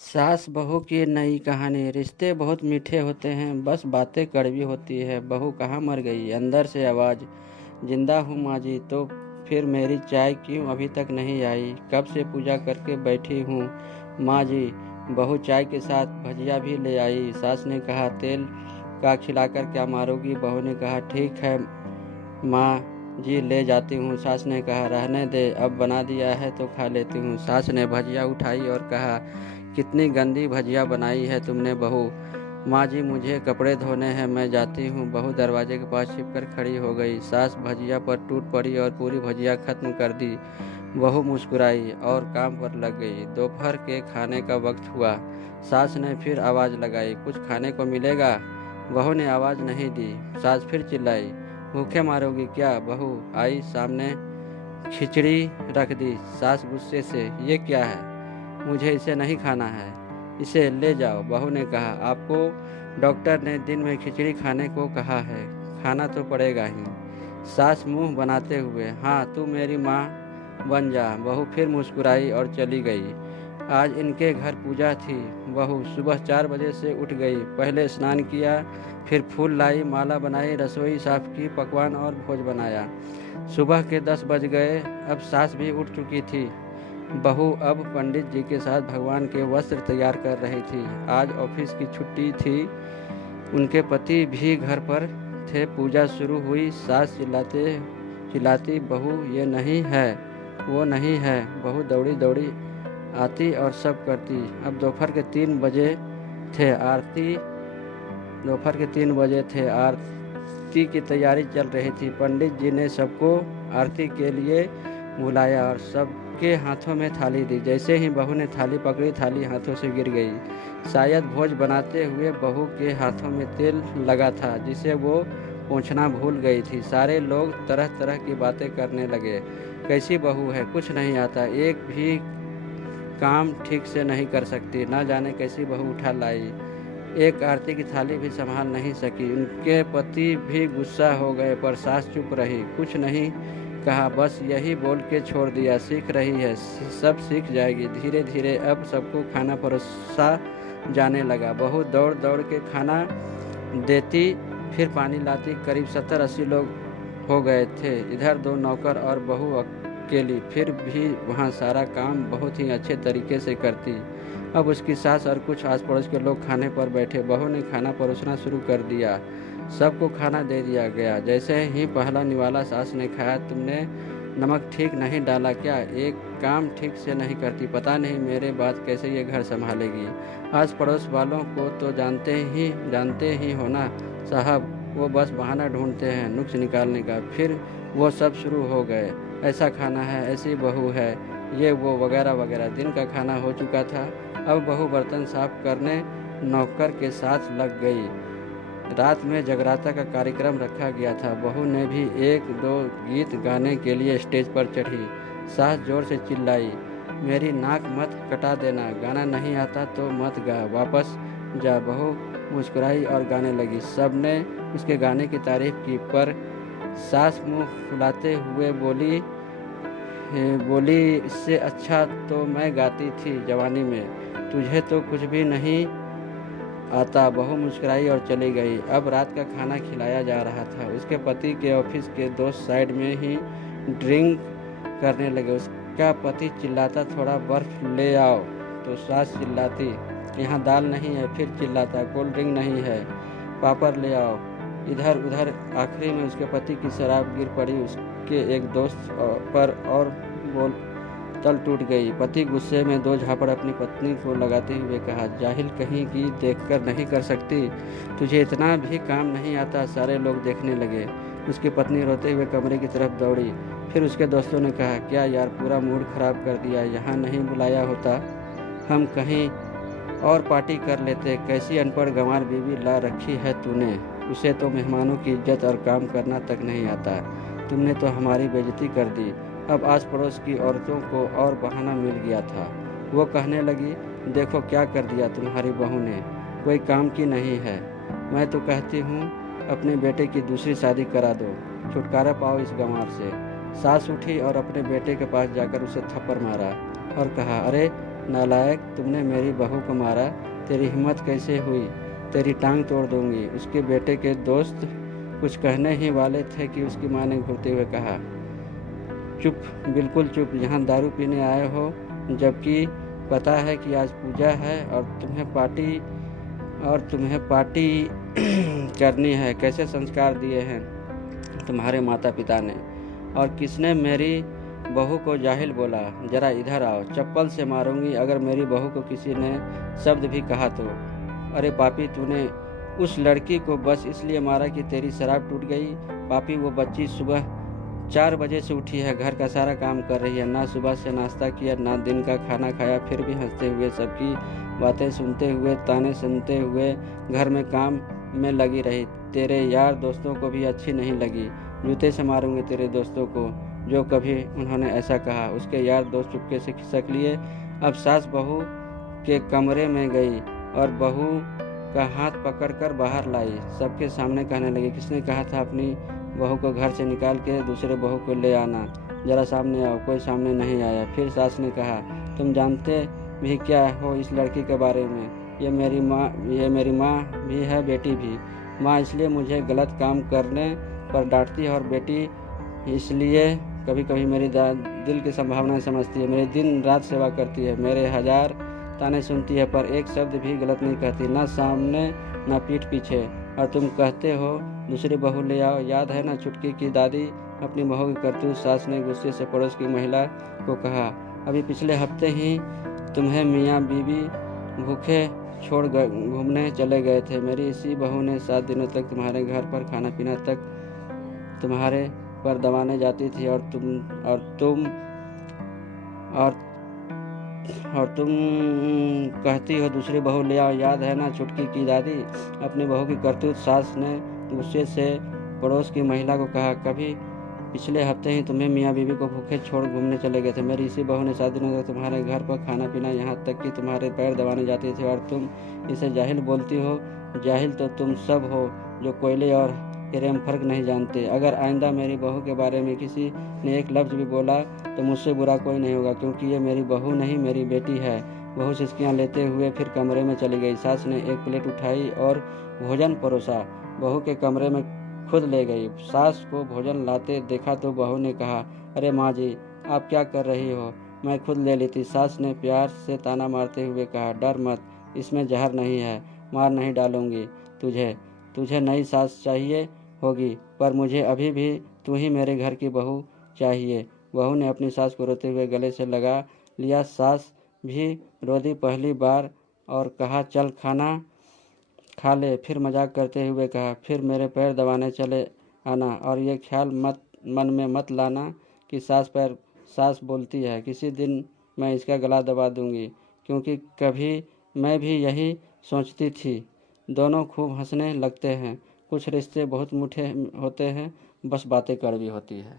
सास बहू की नई कहानी। रिश्ते बहुत मीठे होते हैं, बस बातें कड़वी होती है। बहू कहाँ मर गई? अंदर से आवाज़, जिंदा हूँ माँ जी। तो फिर मेरी चाय क्यों अभी तक नहीं आई? कब से पूजा करके बैठी हूँ माँ जी। बहू चाय के साथ भजिया भी ले आई। सास ने कहा, तेल का खिलाकर क्या मारोगी? बहू ने कहा, ठीक है माँ जी, ले जाती हूँ। सास ने कहा, रहने दे, अब बना दिया है तो खा लेती हूँ। सास ने भजिया उठाई और कहा, कितनी गंदी भजिया बनाई है तुमने बहू। माँ जी, मुझे कपड़े धोने हैं, मैं जाती हूँ। बहू दरवाजे के पास छिपकर खड़ी हो गई। सास भजिया पर टूट पड़ी और पूरी भजिया खत्म कर दी। बहू मुस्कुराई और काम पर लग गई। दोपहर के खाने का वक्त हुआ। सास ने फिर आवाज़ लगाई, कुछ खाने को मिलेगा? बहू ने आवाज़ नहीं दी। सास फिर चिल्लाई, भूखे मारोगी क्या? बहू आई सामने, खिचड़ी रख दी। सास गुस्से से, ये क्या है? मुझे इसे नहीं खाना है, इसे ले जाओ। बहू ने कहा, आपको डॉक्टर ने दिन में खिचड़ी खाने को कहा है, खाना तो पड़ेगा ही। सास मुंह बनाते हुए, हाँ तू मेरी माँ बन जा। बहू फिर मुस्कुराई और चली गई। आज इनके घर पूजा थी। बहू सुबह 4 बजे से उठ गई। पहले स्नान किया, फिर फूल लाई, माला बनाई, रसोई साफ की, पकवान और भोज बनाया। सुबह के 10 बज गए। अब सास भी उठ चुकी थी। बहू अब पंडित जी के साथ भगवान के वस्त्र तैयार कर रही थी। आज ऑफिस की छुट्टी थी। उनके पति भी घर पर थे। पूजा शुरू हुई। सास चिल्लाती, बहू ये नहीं है, वो नहीं है। बहू दौड़ी दौड़ी आती और सब करती। अब दोपहर के 3 बजे थे। आरती की तैयारी चल रही थी। पंडित जी ने सबको आरती के लिए बुलाया और सबके हाथों में थाली दी। जैसे ही बहू ने थाली पकड़ी, थाली हाथों से गिर गई। शायद भोज बनाते हुए बहू के हाथों में तेल लगा था, जिसे वो पोंछना भूल गई थी। सारे लोग तरह तरह की बातें करने लगे। कैसी बहू है, कुछ नहीं आता, एक भी काम ठीक से नहीं कर सकती, ना जाने कैसी बहू उठा लाई। एक आरती की थाली भी संभाल नहीं सकी। उनके पति भी गुस्सा हो गए, पर सास चुप रही, कुछ नहीं कहा, बस यही बोल के छोड़ दिया, सीख रही है, सब सीख जाएगी धीरे धीरे। अब सबको खाना परोसा जाने लगा। बहू दौड़ दौड़ के खाना देती, फिर पानी लाती। करीब 70-80 लोग हो गए थे। इधर 2 नौकर और बहू अकेली, फिर भी वहाँ सारा काम बहुत ही अच्छे तरीके से करती। अब उसकी सास और कुछ आस पड़ोस के लोग खाने पर बैठे। बहू ने खाना परोसना शुरू कर दिया। सबको खाना दे दिया गया। जैसे ही पहला निवाला सास ने खाया, तुमने नमक ठीक नहीं डाला क्या? एक काम ठीक से नहीं करती, पता नहीं मेरे बाद कैसे ये घर संभालेगी। आस पड़ोस वालों को तो जानते ही हो ना साहब, वो बस बहाना ढूंढते हैं नुक्स निकालने का। फिर वो सब शुरू हो गए, ऐसा खाना है, ऐसी बहू है, ये वो वगैरह वगैरह। दिन का खाना हो चुका था। अब बहू बर्तन साफ करने नौकर के साथ लग गई। रात में जगराता का कार्यक्रम रखा गया था। बहू ने भी 1-2 गीत गाने के लिए स्टेज पर चढ़ी। सास जोर से चिल्लाई, मेरी नाक मत कटा देना, गाना नहीं आता तो मत गा, वापस जा। बहू मुस्कुराई और गाने लगी। सब ने उसके गाने की तारीफ की, पर सास मुंह फुलाते हुए बोली, इससे अच्छा तो मैं गाती थी जवानी में, तुझे तो कुछ भी नहीं आता। बहू मुस्कुराई और चली गई। अब रात का खाना खिलाया जा रहा था। उसके पति के ऑफिस के दोस्त साइड में ही ड्रिंक करने लगे। उसका पति चिल्लाता, थोड़ा बर्फ ले आओ, तो सास चिल्लाती, यहाँ दाल नहीं है। फिर चिल्लाता, कोल्ड ड्रिंक नहीं है, पापड़ ले आओ। इधर उधर। आखिरी में उसके पति की शराब गिर पड़ी उसके एक दोस्त पर और बोल तल टूट गई। पति गुस्से में 2 झापड़ अपनी पत्नी को लगाते हुए कहा, जाहिल कहीं की, देखकर नहीं कर सकती, तुझे इतना भी काम नहीं आता। सारे लोग देखने लगे। उसकी पत्नी रोते हुए कमरे की तरफ दौड़ी। फिर उसके दोस्तों ने कहा, क्या यार, पूरा मूड खराब कर दिया, यहाँ नहीं बुलाया होता, हम कहीं और पार्टी कर लेते। कैसी अनपढ़ गंवार बीवी ला रखी है तूने, उसे तो मेहमानों की इज्जत और काम करना तक नहीं आता। तुमने तो हमारी बेइज्जती कर दी। अब आस पड़ोस की औरतों को और बहाना मिल गया था। वो कहने लगी, देखो क्या कर दिया तुम्हारी बहू ने, कोई काम की नहीं है। मैं तो कहती हूँ अपने बेटे की दूसरी शादी करा दो, छुटकारा पाओ इस गंवार से। सास उठी और अपने बेटे के पास जाकर उसे थप्पड़ मारा और कहा, अरे नालायक, तुमने मेरी बहू को मारा, तेरी हिम्मत कैसे हुई, तेरी टांग तोड़ दूंगी। उसके बेटे के दोस्त कुछ कहने ही वाले थे कि उसकी माँ ने घूरते हुए कहा, चुप, बिल्कुल चुप, यहाँ दारू पीने आए हो, जबकि पता है कि आज पूजा है और तुम्हें पार्टी करनी है। कैसे संस्कार दिए हैं तुम्हारे माता पिता ने। और किसने मेरी बहू को जाहिल बोला, जरा इधर आओ, चप्पल से मारूंगी अगर मेरी बहू को किसी ने शब्द भी कहा तो। अरे पापी, तूने उस लड़की को बस इसलिए मारा कि तेरी शराब टूट गई। पापी, वो बच्ची सुबह 4 बजे से उठी है, घर का सारा काम कर रही है, ना सुबह से नाश्ता किया, ना दिन का खाना खाया, फिर भी हंसते हुए, सबकी बातें सुनते हुए, ताने सुनते हुए घर में काम में लगी रही। तेरे यार दोस्तों को भी अच्छी नहीं लगी। जूते से मारूंगी तेरे दोस्तों को जो कभी उन्होंने ऐसा कहा। उसके यार दोस्त चुपके से खिसक लिए। अब सास बहू के कमरे में गई और बहू का हाथ पकड़कर बाहर लाई। सबके सामने कहने लगी, किसने कहा था अपनी बहू को घर से निकाल के दूसरे बहू को ले आना, जरा सामने आओ। कोई सामने नहीं आया। फिर सास ने कहा, तुम जानते भी क्या हो इस लड़की के बारे में? ये मेरी माँ भी है, बेटी भी। माँ इसलिए मुझे गलत काम करने पर डांटती है और बेटी इसलिए कभी कभी मेरी दिल की संभावनाएं समझती है। मेरी दिन रात सेवा करती है, मेरे 1000 ताने सुनती है, पर एक शब्द भी गलत नहीं कहती, ना सामने ना पीठ पीछे। और तुम कहते हो दूसरी बहू ले आओ। याद है ना छुटकी की दादी अपनी बहू की करतूत? सास ने गुस्से से पड़ोस की महिला को कहा, अभी पिछले हफ्ते ही तुम्हें मियाँ बीबी भूखे छोड़ घूमने चले गए थे। मेरी इसी बहू ने 7 दिनों तक तुम्हारे घर पर खाना पीना तक तुम्हारे पर दबाने जाती थी। और तुम कहती हो दूसरी बहू ले आओ। याद है ना छुटकी की दादी अपनी बहू की करतूत? सास ने गुस्से से पड़ोस की महिला को कहा, कभी पिछले हफ्ते ही तुम्हें मियाँ बीबी को भूखे छोड़ घूमने चले गए थे। मेरी इसी बहू ने 7 दिनों तक तुम्हारे घर पर खाना पीना, यहाँ तक कि तुम्हारे पैर दबाने जाती थी। और तुम इसे जाहिल बोलती हो। जाहिल तो तुम सब हो जो कोयले और हीरे में फर्क नहीं जानते। अगर आइंदा मेरी बहू के बारे में किसी ने एक लफ्ज़ भी बोला तो मुझसे बुरा कोई नहीं होगा, क्योंकि ये मेरी बहू नहीं, मेरी बेटी है। बहू सिसकियाँ लेते हुए फिर कमरे में चली गई। सास ने एक प्लेट उठाई और भोजन परोसा, बहू के कमरे में खुद ले गई। सास को भोजन लाते देखा तो बहू ने कहा, अरे माँ जी, आप क्या कर रही हो, मैं खुद ले लेती। सास ने प्यार से ताना मारते हुए कहा, डर मत, इसमें जहर नहीं है, मार नहीं डालूंगी तुझे नई सास चाहिए होगी, पर मुझे अभी भी तू ही मेरे घर की बहू चाहिए। बहू ने अपनी सास को रोते हुए गले से लगा लिया। सास भी रो दी पहली बार और कहा, चल खाना खा ले। फिर मजाक करते हुए कहा, फिर मेरे पैर दबाने चले आना, और ये ख्याल मन में मत लाना कि सास बोलती है, किसी दिन मैं इसका गला दबा दूंगी, क्योंकि कभी मैं भी यही सोचती थी। दोनों खूब हंसने लगते हैं। कुछ रिश्ते बहुत मीठे होते हैं, बस बातें कड़वी होती है।